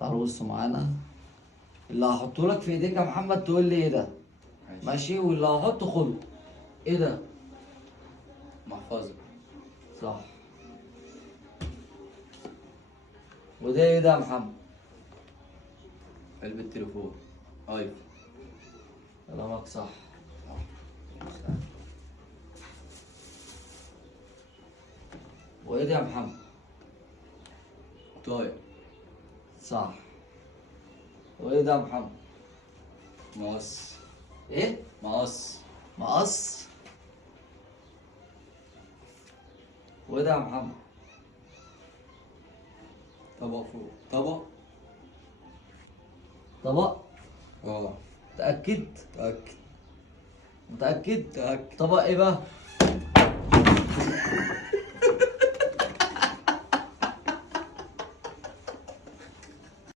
تعالوا بصوا معانا. اللي هحطه لك في ايديك يا محمد تقول لي ايه ده. ماشي، واللي هحطه خده. ايه ده؟ محفظة. صح. وده ايه ده يا محمد؟ علبة تليفون ايفون. كلامك صح. وايه ده يا محمد؟ طاير. صح. وايه ده يا محمد؟ مقص. ايه؟ مقص. مقص. وايه ده يا محمد؟ طبق فوق. طبق. طبق. اه. متأكد؟ متأكد. متأكد؟ متأكد. طبق ايه بقى؟